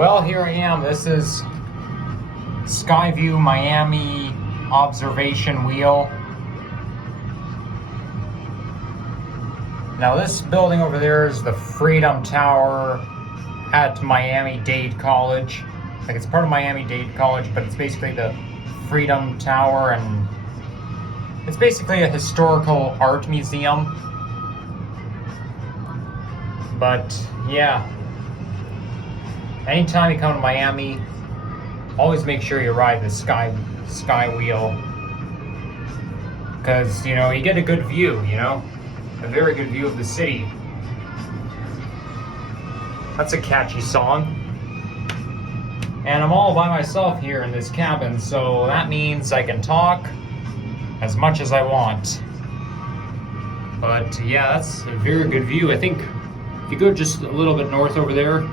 Well, here I am. This is Skyview Miami observation wheel. Now this building over there is the Freedom Tower at Miami-Dade College. Like, it's part of Miami-Dade College, but it's basically the Freedom Tower, and it's basically a historical art museum. But yeah, anytime you come to Miami, always make sure you ride the sky wheel, because you get a good view, a very good view of the city. That's a catchy song. And I'm all by myself here in this cabin, so that means I can talk as much as I want. But yeah, that's a very good view. I think if you go just a little bit north over there,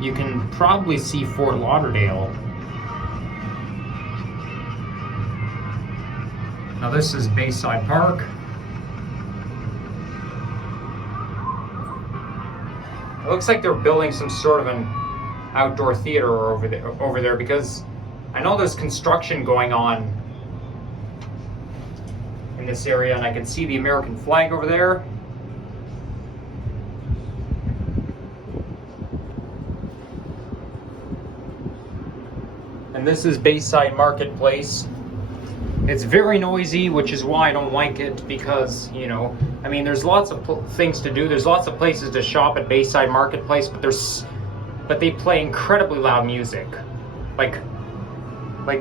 you can probably see Fort Lauderdale. Now this is Bayside Park. It looks like they're building some sort of an outdoor theater over there because I know there's construction going on in this area, and I can see the American flag over there. And this is Bayside Marketplace. It's very noisy, which is why I don't like it, because, there's lots of things to do. There's lots of places to shop at Bayside Marketplace, but they play incredibly loud music. Like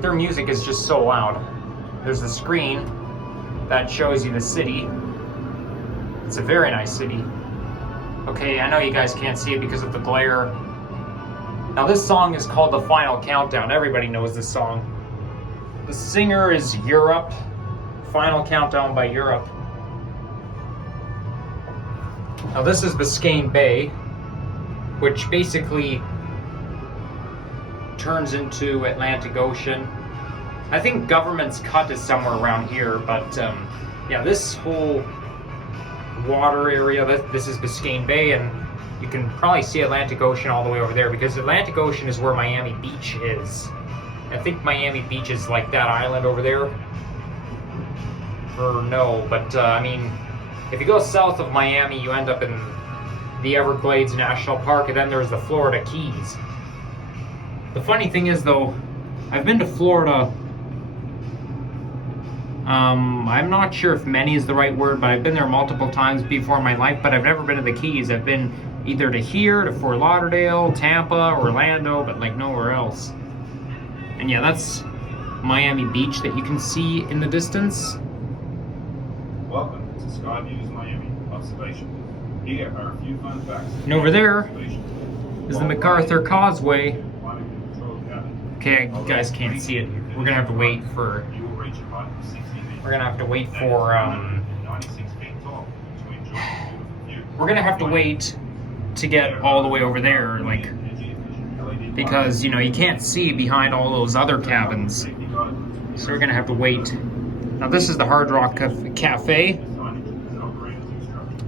their music is just so loud. There's a screen that shows you the city. It's a very nice city. Okay, I know you guys can't see it because of the glare. Now this song is called The Final Countdown. Everybody knows this song. The singer is Europe. Final Countdown by Europe. Now this is Biscayne Bay, which basically turns into Atlantic Ocean. I think Government's Cut is somewhere around here, but yeah, this whole water area, this is Biscayne Bay, and you can probably see Atlantic Ocean all the way over there, because Atlantic Ocean is where Miami Beach is. I think Miami Beach is like that island over there. Or no, but if you go south of Miami, you end up in the Everglades National Park, and then there's the Florida Keys. The funny thing is, though, I've been to Florida. I'm not sure if many is the right word, but I've been there multiple times before in my life, but I've never been to the Keys. I've been either to here, to Fort Lauderdale, Tampa, Orlando, but nowhere else. And yeah, that's Miami Beach that you can see in the distance. Welcome to Skyviews Miami Observation. Here are a few fun facts. And over there is the MacArthur Causeway. Okay, you guys can't see it. We're gonna have to wait for. We're gonna have to wait to get all the way over there, because you can't see behind all those other cabins. So we're gonna have to wait. Now this is the Hard Rock Cafe.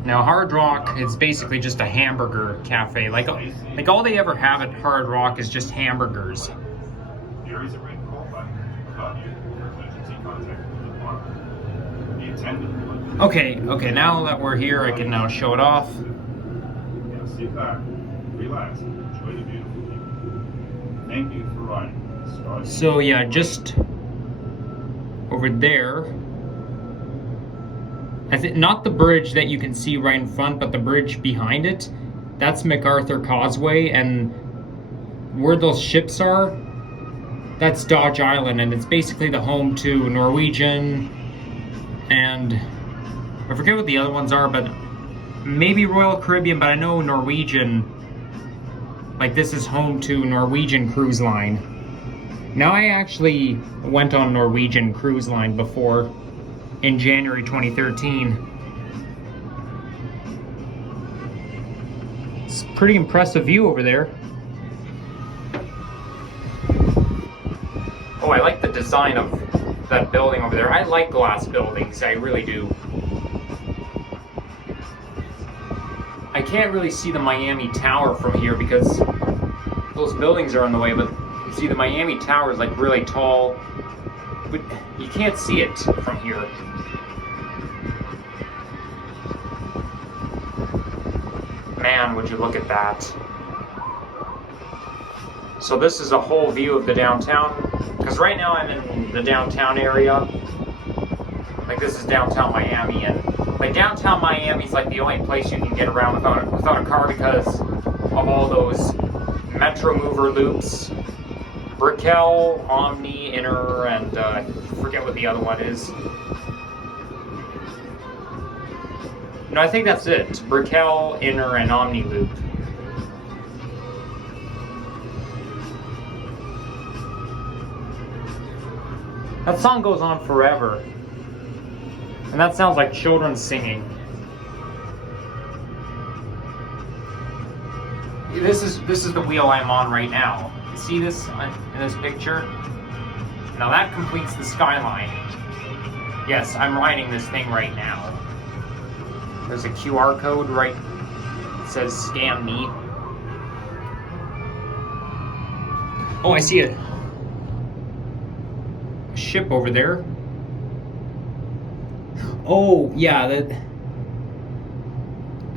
Now Hard Rock is basically just a hamburger cafe. Like all they ever have at Hard Rock is just hamburgers. There is a red call button above you for emergency contact with the department. The attendant. Okay, now that we're here, I can now show it off. Now sit back, relax, enjoy the beautiful view. Thank you for riding. So yeah, just over there, I think not the bridge that you can see right in front, but the bridge behind it. That's MacArthur Causeway, and where those ships are, that's Dodge Island, and it's basically the home to Norwegian, and I forget what the other ones are, but maybe Royal Caribbean, but I know Norwegian, this is home to Norwegian Cruise Line. Now I actually went on Norwegian Cruise Line before in January 2013. It's a pretty impressive view over there. Oh, I like the design of that building over there. I like glass buildings, I really do. I can't really see the Miami Tower from here because those buildings are in the way, but you see the Miami Tower is like really tall, but you can't see it from here. Man, would you look at that. So this is a whole view of the downtown, because right now I'm in the downtown area. Like this is downtown Miami, and like downtown Miami is like the only place you can get around without a car because of all those Metro Mover loops. Brickell, Omni, Inner, and I forget what the other one is. No, I think that's it. Brickell, Inner, and Omni loop. That song goes on forever. And that sounds like children singing. This is the wheel I'm on right now. You see this in this picture? Now that completes the skyline. Yes, I'm riding this thing right now. There's a QR code right. It says scan me. Oh, I see a ship over there. Oh, yeah, that.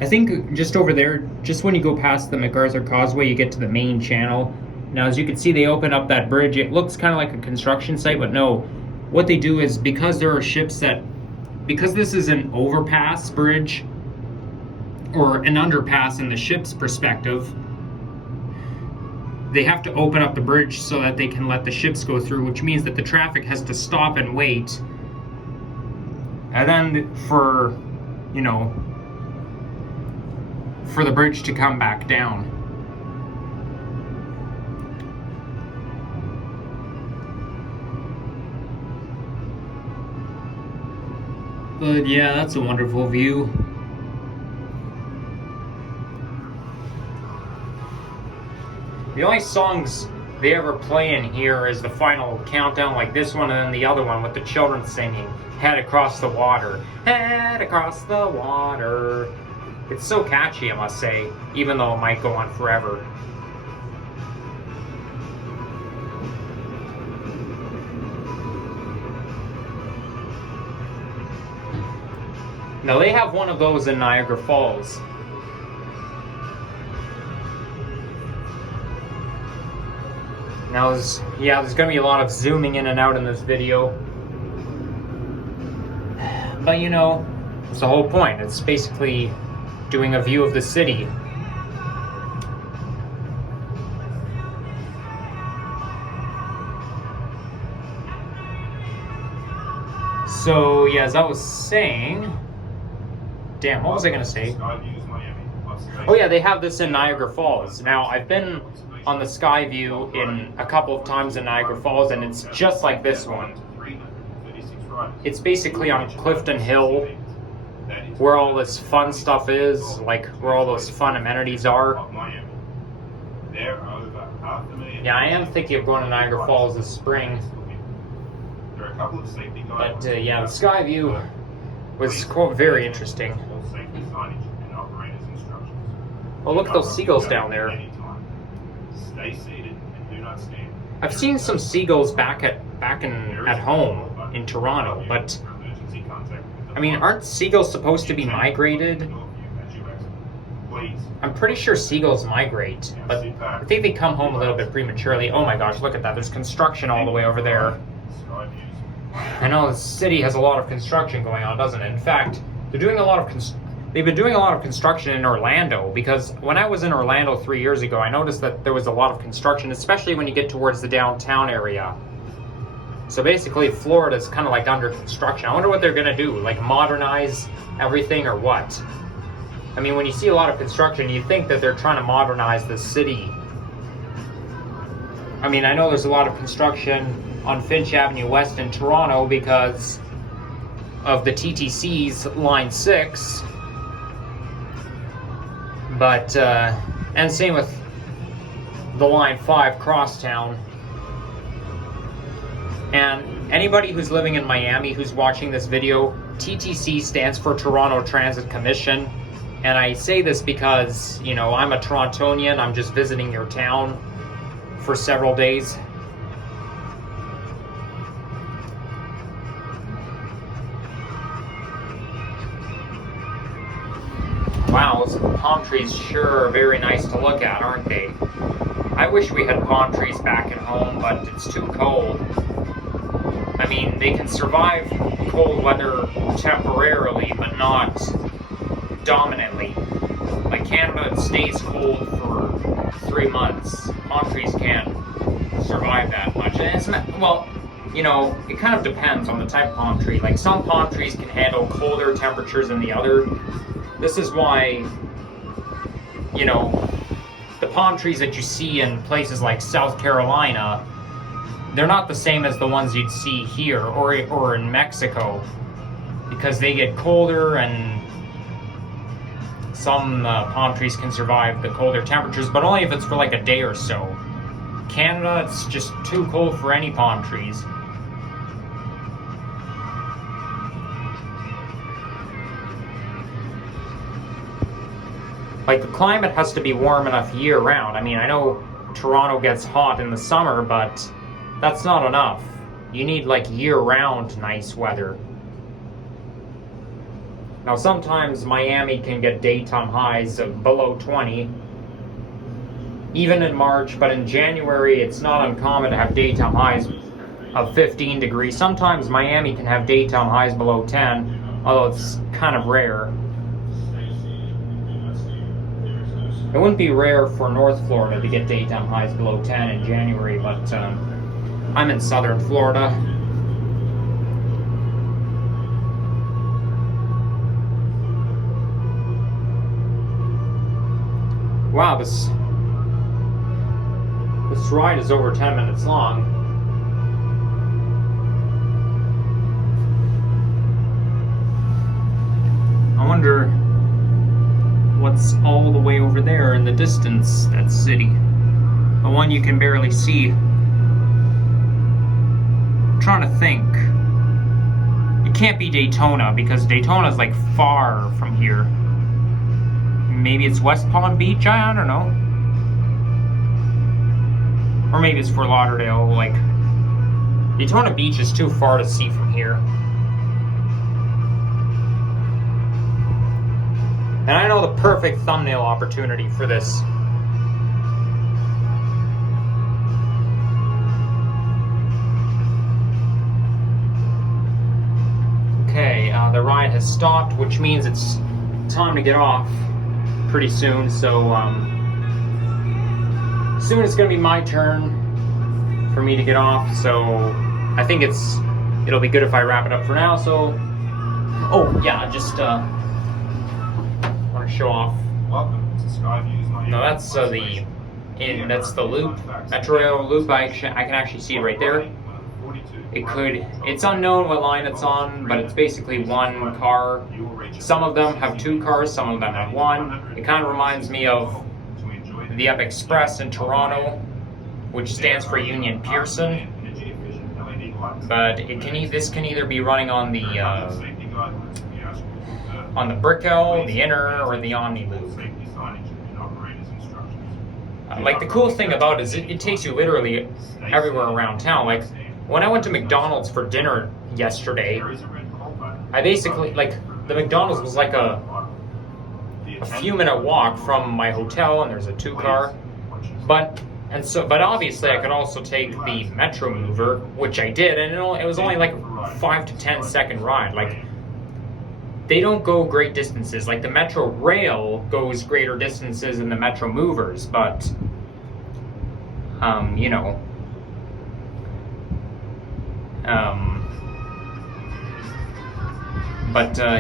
I think just over there, just when you go past the MacArthur Causeway, you get to the main channel. Now, as you can see, they open up that bridge. It looks kind of like a construction site, but no. What they do is, because there are ships that, because this is an overpass bridge, or an underpass in the ship's perspective, they have to open up the bridge so that they can let the ships go through, which means that the traffic has to stop and wait. And then for, you know, for the bridge to come back down. But yeah, that's a wonderful view. The only songs they ever play in here is the final countdown, like this one, and then the other one with the children singing, Head Across the Water, Head Across the Water. It's so catchy, I must say, even though it might go on forever. Now they have one of those in Niagara Falls. Now there's going to be a lot of zooming in and out in this video. But you know, it's the whole point. It's basically doing a view of the city. So, yeah, as I was saying... Damn, what was I going to say? Oh yeah, they have this in Niagara Falls. Now, I've been on the Skyview in a couple of times in Niagara Falls, and it's just like this one. It's basically on Clifton Hill, where all this fun stuff is, like where all those fun amenities are. Yeah, I am thinking of going to Niagara Falls this spring. But yeah, the Skyview was very interesting. Oh, look at those seagulls down there. I've seen some seagulls back at home in Toronto, but I mean, aren't seagulls supposed to be migrated? I'm pretty sure seagulls migrate, but I think they come home a little bit prematurely. Oh my gosh, look at that. There's construction all the way over there. I know the city has a lot of construction going on, doesn't it? In fact, they've been doing a lot of construction in Orlando, because when I was in Orlando 3 years ago, I noticed that there was a lot of construction, especially when you get towards the downtown area. So basically, Florida's kind of like under construction. I wonder what they're going to do, like modernize everything or what? I mean, when you see a lot of construction, you think that they're trying to modernize the city. I mean, I know there's a lot of construction on Finch Avenue West in Toronto because of the TTC's Line 6. But, and same with the Line 5 Crosstown. And anybody who's living in Miami who's watching this video, TTC stands for Toronto Transit Commission. And I say this because, you know, I'm a Torontonian, I'm just visiting your town. for several days. Wow, those palm trees sure are very nice to look at, aren't they? I wish we had palm trees back at home, but it's too cold. I mean, they can survive cold weather temporarily, but not dominantly. Like Canada, it stays cold for 3 months. Palm trees can't survive that much. And it's, well, you know, it kind of depends on the type of palm tree. Like some palm trees can handle colder temperatures than the other. This is why, you know, the palm trees that you see in places like South Carolina, they're not the same as the ones you'd see here or in Mexico, because they get colder, and some palm trees can survive the colder temperatures, but only if it's for like a day or so. Canada, it's just too cold for any palm trees. Like, the climate has to be warm enough year-round. I mean, I know Toronto gets hot in the summer, but that's not enough. You need, like, year-round nice weather. Now, sometimes Miami can get daytime highs of below 20, even in March, but in January, it's not uncommon to have daytime highs of 15 degrees. Sometimes Miami can have daytime highs below 10, although it's kind of rare. It wouldn't be rare for North Florida to get daytime highs below 10 in January, but I'm in southern Florida. Wow, this ride is over 10 minutes long. I wonder what's all the way over there in the distance. That city, the one you can barely see. I'm trying to think. It can't be Daytona, because Daytona's like far from here. Maybe it's West Palm Beach, I don't know. Or maybe it's Fort Lauderdale. Like, Daytona Beach is too far to see from here. And I know the perfect thumbnail opportunity for this. Okay, the ride has stopped, which means it's time to get off pretty soon. So soon it's going to be my turn for me to get off. So I think it'll be good if I wrap it up for now. So, oh yeah, just show off. Welcome to Skyviews. No, that's that's the loop, Metro Rail loop. I can actually see it right there. It's unknown what line it's on, but it's basically one car. Some of them have 2 cars, some of them have 1. It kind of reminds me of the Up Express in Toronto, which stands for Union Pearson. But this can either be running on the Brickell, the Inner, or the Omni Loop. Like, the cool thing about it is it takes you literally everywhere around town. Like, when I went to McDonald's for dinner yesterday, I basically, like, the McDonald's was like a few minute walk from my hotel, and there's a 2-car. But obviously I could also take the Metro Mover, which I did, and it was only like a 5 to 10 second ride. Like, they don't go great distances. Like, the Metro Rail goes greater distances than the Metro Movers, but you know,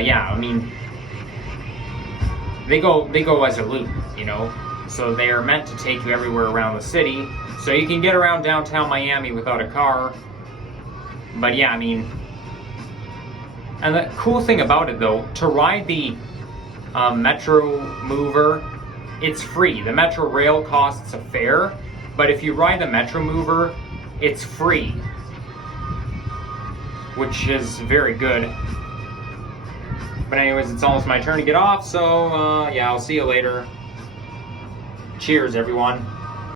yeah, I mean, they go as a loop, you know, so they are meant to take you everywhere around the city, so you can get around downtown Miami without a car. But yeah, I mean, and the cool thing about it, though, to ride the Metro Mover, it's free. The Metro Rail costs a fare, but if you ride the Metro Mover, it's free, which is very good. But anyways, it's almost my turn to get off, so yeah, I'll see you later. Cheers, everyone.